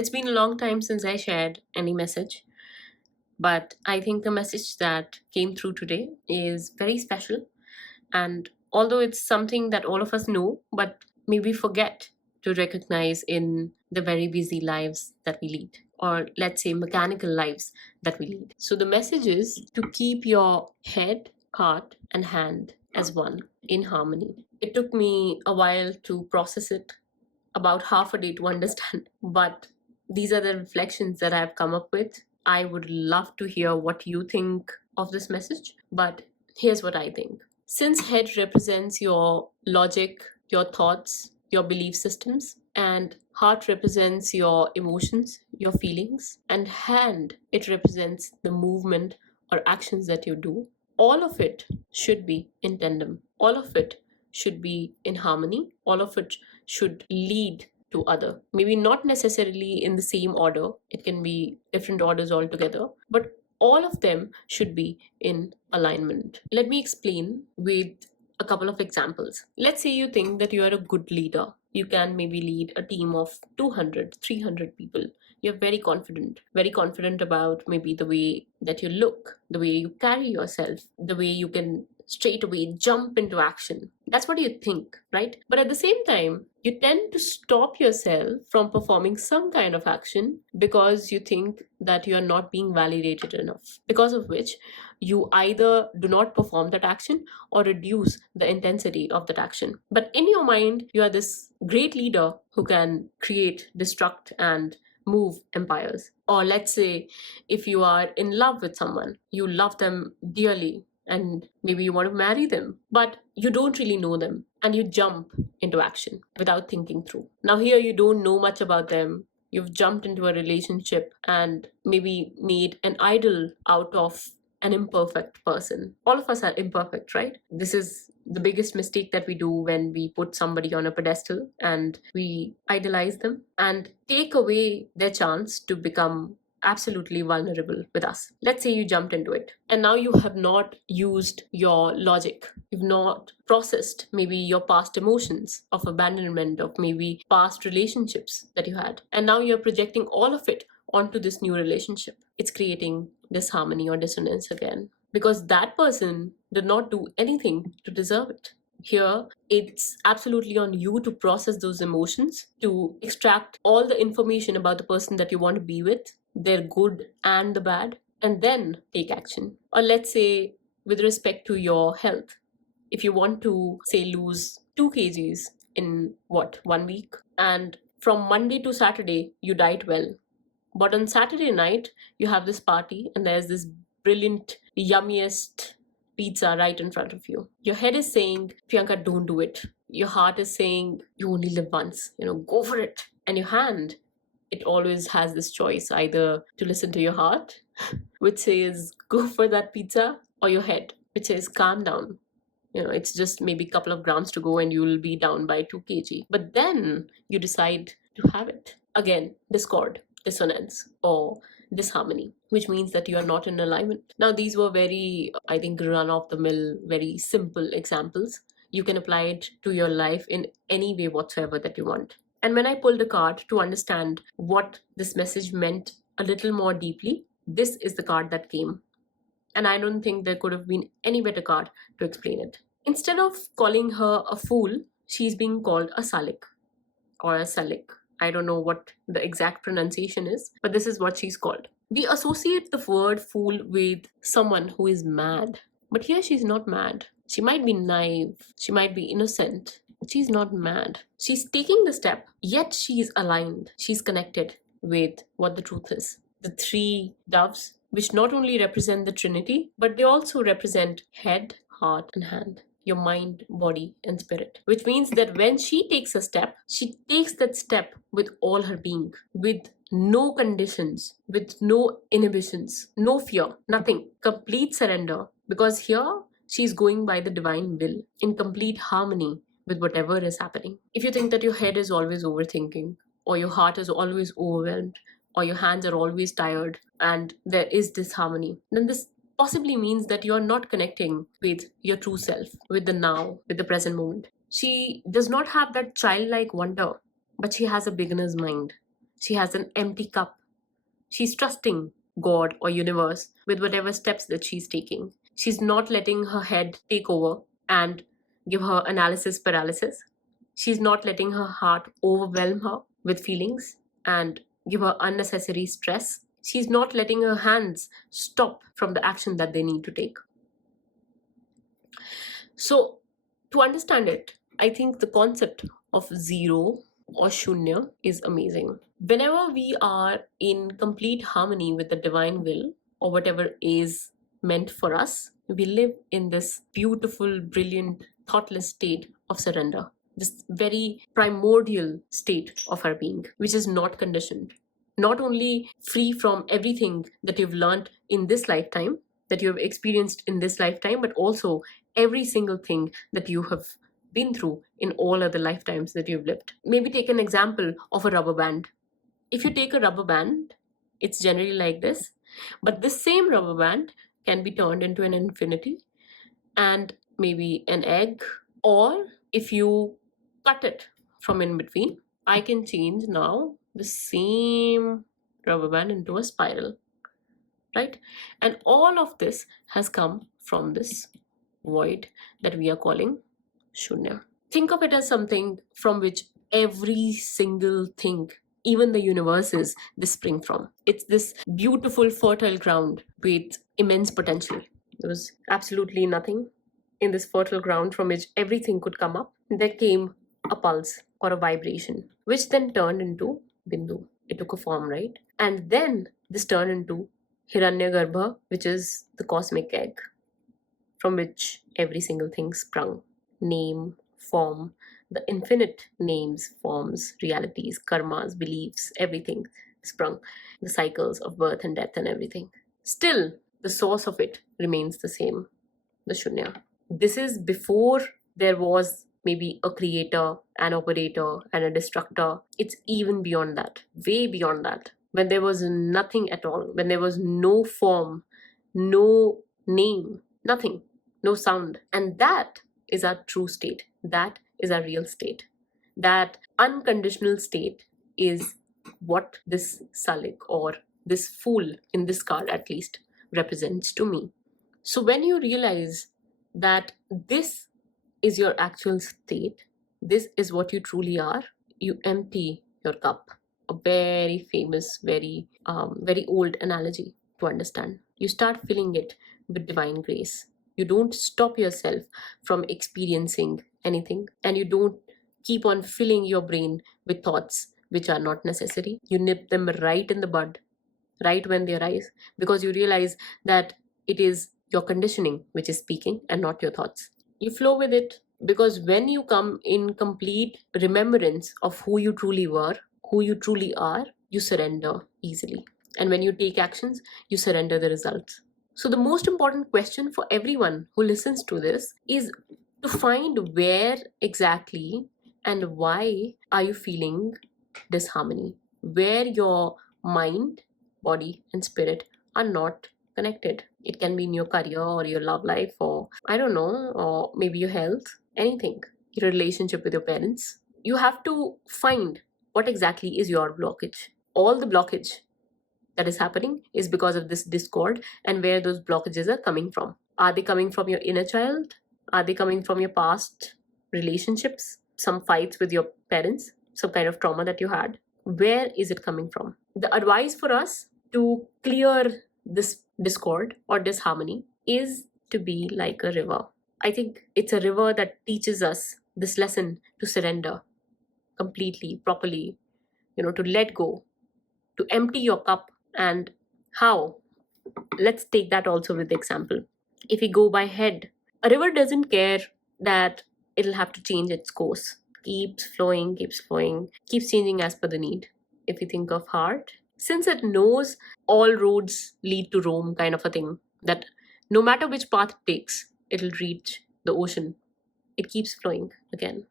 It's been a long time since I shared any message, but I think the message that came through today is very special. And although it's something that all of us know, but maybe forget to recognize in the very busy lives that we lead, or let's say mechanical lives that we lead. So the message is to keep your head, heart, and hand as one in harmony. It took me a while to process it, about half a day to understand. But these are the reflections that I've come up with. I would love to hear what you think of this message, but here's what I think. Since head represents your logic, your thoughts, your belief systems, and heart represents your emotions, your feelings, and hand, it represents the movement or actions that you do, all of it should be in tandem. All of it should be in harmony. All of it should lead to other. Maybe not necessarily in the same order, it can be different orders altogether, but all of them should be in alignment. Let me explain with a couple of examples. Let's say you think that you are a good leader. You can maybe lead a team of 200, 300 people. You're very confident about maybe the way that you look, the way you carry yourself, the way you can straight away jump into action. That's what you think, right? But at the same time, you tend to stop yourself from performing some kind of action because you think that you are not being validated enough, because of which you either do not perform that action or reduce the intensity of that action. But in your mind, you are this great leader who can create, destruct, and move empires. Or let's say if you are in love with someone, you love them dearly, and maybe you want to marry them, but you don't really know them and you jump into action without thinking through. Now, here you don't know much about them. You've jumped into a relationship and maybe made an idol out of an imperfect person. All of us are imperfect, right? This is the biggest mistake that we do when we put somebody on a pedestal and we idolize them and take away their chance to become absolutely vulnerable with us. Let's say you jumped into it and now you have not used your logic. You've not processed maybe your past emotions of abandonment, of maybe past relationships that you had. And now you're projecting all of it onto this new relationship. It's creating disharmony or dissonance again because that person did not do anything to deserve it. Here, it's absolutely on you to process those emotions, to extract all the information about the person that you want to be with, their good and the bad, and then take action. Or let's say, with respect to your health, if you want to, say, lose 2 kgs in 1 week, and from Monday to Saturday, you diet well. But on Saturday night, you have this party, and there's this brilliant, yummiest pizza right in front of you. Your head is saying, Priyanka, don't do it. Your heart is saying, you only live once, go for it. And your hand, it always has this choice either to listen to your heart, which says, go for that pizza, or your head, which says, calm down. It's just maybe a couple of grams to go and you will be down by 2 kg. But then you decide to have it. Again, discord, dissonance, or disharmony, which means that you are not in alignment. Now, these were very, I think, run-of-the-mill, very simple examples. You can apply it to your life in any way whatsoever that you want. And when I pulled a card to understand what this message meant a little more deeply, this is the card that came. And I don't think there could have been any better card to explain it. Instead of calling her a fool, she's being called a salik or a salik. I don't know what the exact pronunciation is, but this is what she's called. We associate the word fool with someone who is mad. But here she's not mad. She might be naive. She might be innocent. But she's not mad. She's taking the step, yet she's aligned. She's connected with what the truth is. The 3 doves, which not only represent the Trinity, but they also represent head, heart, and hand. Your mind, body, and spirit. Which means that when she takes a step, she takes that step with all her being, with no conditions, with no inhibitions, no fear, nothing. Complete surrender. Because here, she's going by the divine will, in complete harmony with whatever is happening. If you think that your head is always overthinking, or your heart is always overwhelmed, or your hands are always tired, and there is disharmony, then this possibly means that you're not connecting with your true self, with the now, with the present moment. She does not have that childlike wonder, but she has a beginner's mind. She has an empty cup. She's trusting God or universe with whatever steps that she's taking. She's not letting her head take over and give her analysis paralysis. She's not letting her heart overwhelm her with feelings and give her unnecessary stress. She's not letting her hands stop from the action that they need to take. So, to understand it, I think the concept of zero or Shunya is amazing. Whenever we are in complete harmony with the divine will or whatever is meant for us, we live in this beautiful, brilliant, thoughtless state of surrender. This very primordial state of our being, which is not conditioned. Not only free from everything that you've learned in this lifetime, that you have experienced in this lifetime, but also every single thing that you have been through in all other lifetimes that you've lived. Maybe take an example of a rubber band. If you take a rubber band, it's generally like this, but this same rubber band can be turned into an infinity and maybe an egg, or if you cut it from in between, I can change now the same rubber band into a spiral, right? And all of this has come from this void that we are calling Shunya. Think of it as something from which every single thing, even the universes, they spring from. It's this beautiful, fertile ground with immense potential. There was absolutely nothing in this fertile ground from which everything could come up. There came a pulse or a vibration, which then turned into Bindu. It took a form, right? And then this turned into Hiranyagarbha, which is the cosmic egg, from which every single thing sprung. Name, form, the infinite names, forms, realities, karmas, beliefs, everything sprung. The cycles of birth and death and everything. Still, the source of it remains the same, the Shunya. This is before there was maybe a creator, an operator, and a destructor. It's even beyond that, way beyond that. When there was nothing at all, when there was no form, no name, nothing, no sound. And that is our true state. That is our real state. That unconditional state is what this Salik or this fool in this card at least represents to me. So when you realize that this is your actual state, this is what you truly are, you empty your cup. A very famous, very old analogy to understand. You start filling it with divine grace. You don't stop yourself from experiencing anything, and you don't keep on filling your brain with thoughts which are not necessary. You nip them right in the bud, right when they arise, because you realize that it is your conditioning which is speaking and not your thoughts. You flow with it, because when you come in complete remembrance of who you truly were, who you truly are, you surrender easily. And when you take actions, you surrender the results. So the most important question for everyone who listens to this is to find where exactly and why are you feeling disharmony, where your mind, body, and spirit are not connected. It can be in your career or your love life, or I don't know, or maybe your health, anything, your relationship with your parents. You have to find what exactly is your blockage. All the blockage that is happening is because of this discord, and where those blockages are coming from. Are they coming from your inner child? Are they coming from your past relationships? Some fights with your parents? Some kind of trauma that you had? Where is it coming from? The advice for us to clear this discord or disharmony is to be like a river. I think it's a river that teaches us this lesson to surrender completely, properly, to let go, to empty your cup. And how? Let's take that also with the example. If we go by head, a river doesn't care that it'll have to change its course. Keeps flowing, keeps changing as per the need. If we think of heart, since it knows all roads lead to Rome kind of a thing, that no matter which path it takes, it'll reach the ocean. It keeps flowing again,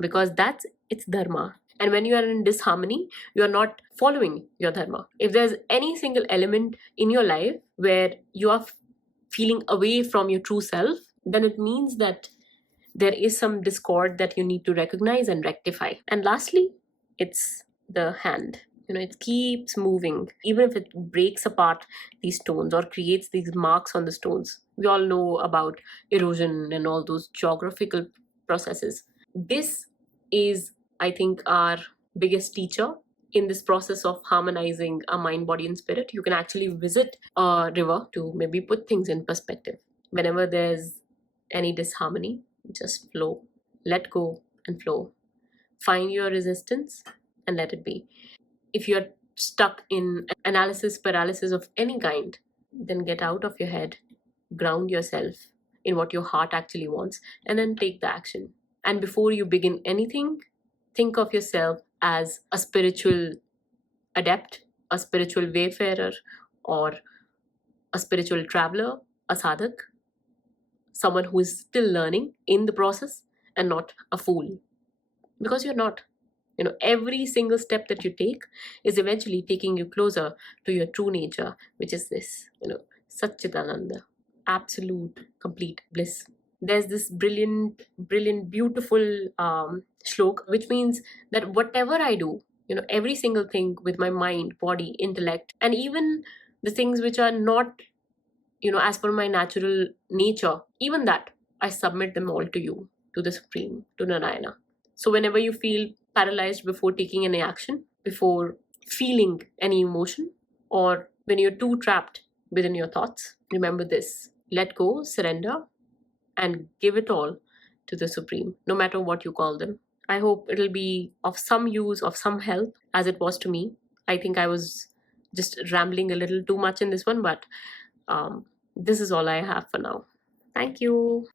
because that's its dharma. And when you are in disharmony, you are not following your dharma. If there's any single element in your life where you are feeling away from your true self, then it means that there is some discord that you need to recognize and rectify. And lastly, it's the hand. It keeps moving, even if it breaks apart these stones or creates these marks on the stones. We all know about erosion and all those geographical processes. This is, I think, our biggest teacher in this process of harmonizing our mind, body, and spirit. You can actually visit a river to maybe put things in perspective. Whenever there's any disharmony, just flow, let go, and flow. Find your resistance and let it be. If you're stuck in analysis paralysis of any kind, then get out of your head, ground yourself in what your heart actually wants, and then take the action. And before you begin anything, think of yourself as a spiritual adept, a spiritual wayfarer, or a spiritual traveler, a sadhak, someone who is still learning in the process, and not a fool. Because you're not. Every single step that you take is eventually taking you closer to your true nature, which is this, Satchitananda, absolute, complete bliss. There's this brilliant, beautiful shlok, which means that whatever I do, every single thing with my mind, body, intellect, and even the things which are not, as per my natural nature, even that, I submit them all to you, to the Supreme, to Narayana. So whenever you feel paralyzed before taking any action, before feeling any emotion, or when you're too trapped within your thoughts, remember this: let go, surrender, and give it all to the Supreme, no matter what you call them. I hope it'll be of some use, of some help, as it was to me. I think I was just rambling a little too much in this one, but this is all I have for now. Thank you.